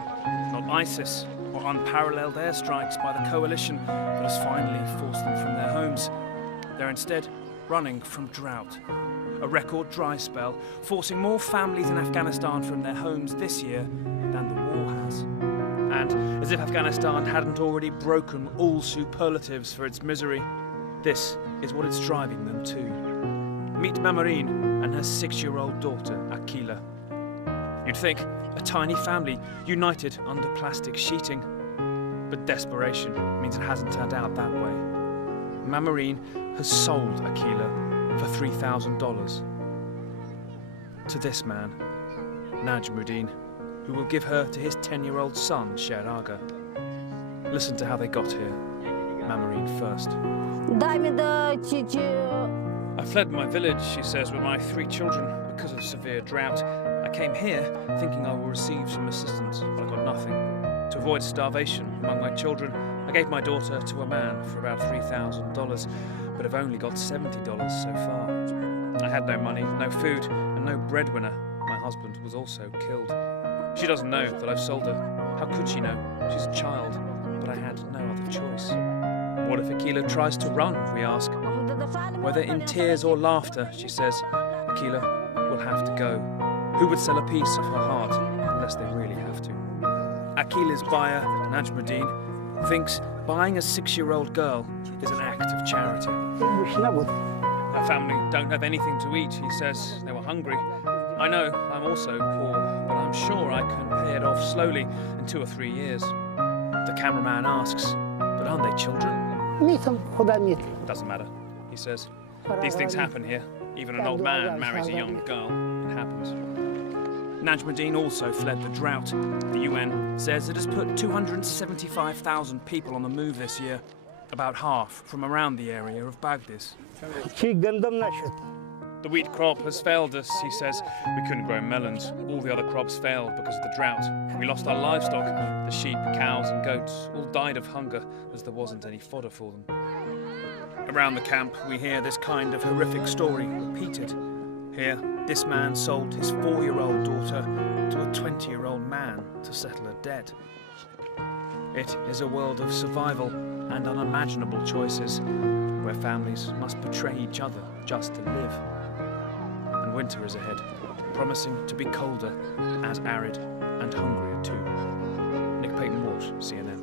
not ISIS or unparalleled airstrikes by the coalition that has finally forced them from their homes. They're instead running from drought. A record dry spell, forcing more families in Afghanistan from their homes this year than the war has. And as if Afghanistan hadn't already broken all superlatives for its misery, this is what it's driving them to. Meet Mamarine and her 6-year-old daughter, Akila. You'd think a tiny family united under plastic sheeting, but desperation means it hasn't turned out that way. Mamarine has sold Akila for $3,000 to this man, Najmuddin, who will give her to his 10-year-old son, Sheraga. Listen to how they got here. Mamarine first. I fled my village, she says, with my 3 children because of severe drought. I came here thinking I will receive some assistance, but I got nothing. To avoid starvation among my children, I gave my daughter to a man for about $3,000, but have only got $70 so far. I had no money, no food, and no breadwinner. My husband was also killed. She doesn't know that I've sold her. How could she know? She's a child, but I had no other choice. What if Akila tries to run, we ask. Whether in tears or laughter, she says, Akila will have to go. Who would sell a piece of her heart unless they really have to? Akila's buyer, Najmuddin, thinks buying a 6-year-old girl is an act of charity. Her family don't have anything to eat, he says. They were hungry. I know I'm also poor, but I'm sure I can pay it off slowly in 2 or 3 years. The cameraman asks, but aren't they children? Doesn't matter, he says. These things happen here. Even an old man marries a young girl. It happens. Najmuddin also fled the drought. The UN says it has put 275,000 people on the move this year, about half from around the area of Baghdad. The wheat crop has failed us, he says. We couldn't grow melons. All the other crops failed because of the drought. We lost our livestock. The sheep, cows and goats all died of hunger as there wasn't any fodder for them. Around the camp, we hear this kind of horrific story repeated. Here, this man sold his 4-year-old daughter to a 20-year-old man to settle a debt. It is a world of survival and unimaginable choices, where families must betray each other just to live. And winter is ahead, promising to be colder, as arid and hungrier too. Nick Payton Walsh, CNN.